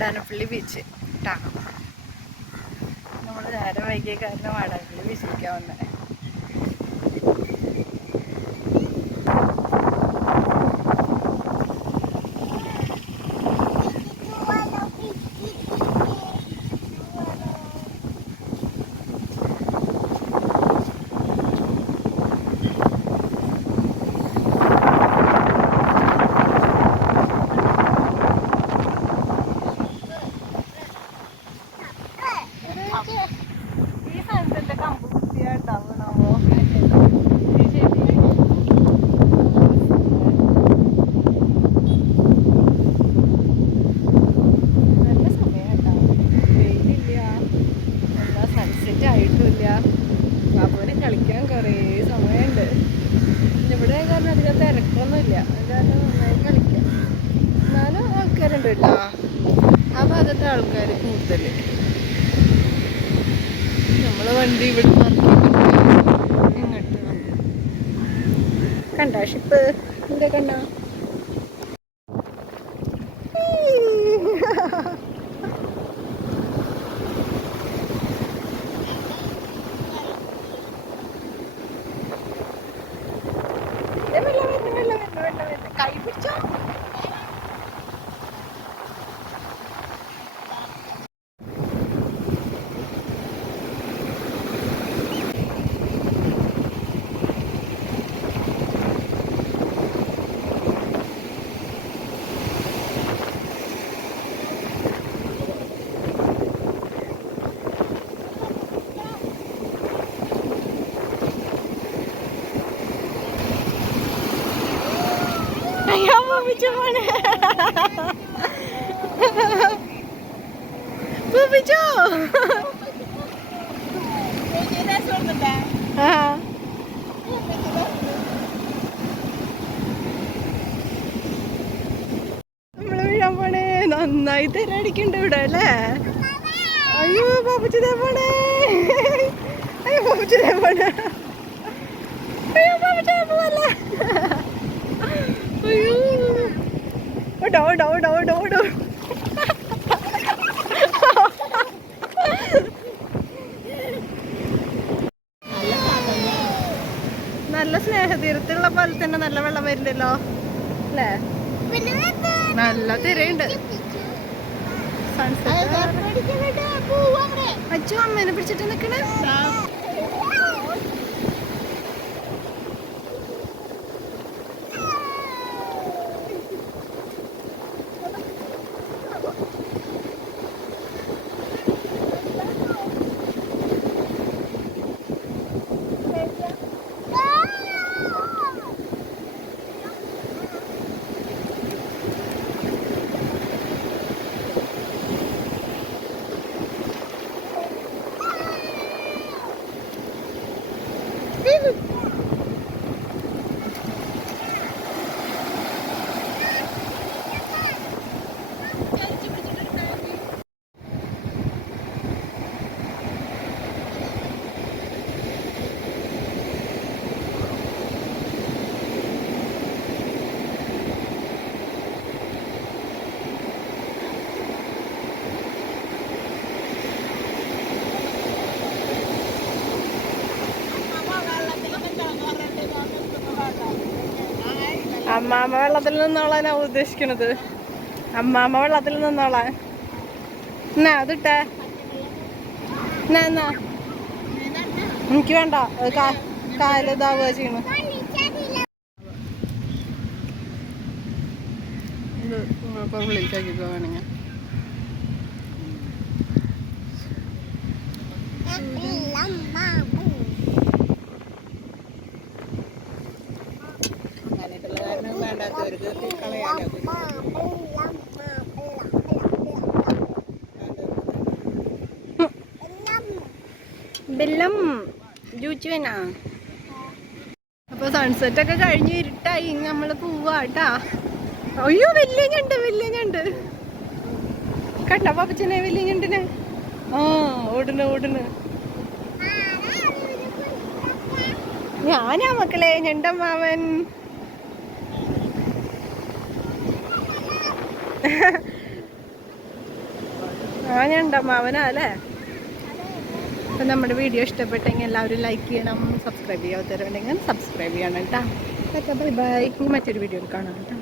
Vadanappally beach കേട്ടാ. നമ്മൾ നേരം വൈകിയ കാരണം വാടാനപ്പള്ളി ബീച്ചിലേക്കാണ് വന്നത്. ഈ സാധനത്തിന്റെ കമ്പ് കുത്തിയാണ്ടാവണമോ? നല്ല സമയമുണ്ടാവും, വെയിലില്ല, എന്നാ സൺസെറ്റ് ആയിട്ടുമില്ല. ബാബുവിന് കളിക്കാൻ കുറേ സമയമുണ്ട്. ഇവിടെ കാരണം അധികം തിരക്കൊന്നുമില്ല, കാരണം നന്നായി കളിക്കാം. എന്നാലും ആൾക്കാരുണ്ട് കേട്ടോ, ആ ഭാഗത്തെ ആൾക്കാർ കൂടുതൽ. നമ്മളെ വണ്ടി ഇവിടെ ഇങ്ങോട്ട് കണ്ട ഷിപ്പ് എന്താ കണ്ട. കൈ പിടിച്ചോ. Pupicho. നമ്മള് വീഴാൻ പോണേ. നന്നായി തിരടിക്കണ്ട് ഇവിടെ അല്ലേ? അയ്യോ പാപ്പച്ചതേ പോണേ. അയ്യോ പാപ്പച്ചതേ പോണേ. അയ്യോ പാപ്പച്ചതേ പോലെ. അയ്യോ ഓടോ ഓടോ ഓടോ ഓടോ ഓടോ. നല്ല സ്നേഹതീരത്തുള്ള പോലെ തന്നെ നല്ല വെള്ളം വരുന്നല്ലോ അല്ലേ? നല്ല തിരയുണ്ട്. അച്ഛൻ അമ്മേനെ പിടിച്ചിട്ട് നിക്കണേ. അമ്മാമ്മ വെള്ളത്തിൽ നിന്നോളാനാ ഉദ്ദേശിക്കണത്. അമ്മാമ്മ വെള്ളത്തിൽ നിന്നോളാൻ. എന്നാ അതിട്ടെ. എന്നാ എനിക്ക് വേണ്ട, കാലിതാവുക ചെയ്യണം. ഇത് ഉള്ളിലേക്കാക്കിക്കോ വേണമെങ്കിൽ. വേണ്ടാത്തവർക്ക് കളയാലോ. ബെല്ലം ജൂച്ചുവേനാ. അപ്പൊ സൺസെറ്റ് ഒക്കെ കഴിഞ്ഞ് ഇരുട്ടായി, നമ്മള് പോവാട്ടാ. അയ്യോ വലിയ ഞണ്ട്, വലിയ ഞണ്ട് കണ്ട പാപ്പച്ചനെ, വലിയ ഞണ്ടിനെ. ആ ഓടുന്നു ഓടുന്നു. ഞാനാ മക്കളെ ഞണ്ടമ്മാവൻ. ആനയുണ്ടമ്മാവനാ അല്ലേ? അപ്പം നമ്മുടെ വീഡിയോ ഇഷ്ടപ്പെട്ടെങ്കിൽ എല്ലാവരും ലൈക്ക് ചെയ്യണം, സബ്സ്ക്രൈബ് ചെയ്യാത്തവരുണ്ടെങ്കിൽ സബ്സ്ക്രൈബ് ചെയ്യണം കേട്ടോ. Bye bye. ഇനി മറ്റൊരു വീഡിയോയിൽ കാണാം കേട്ടോ.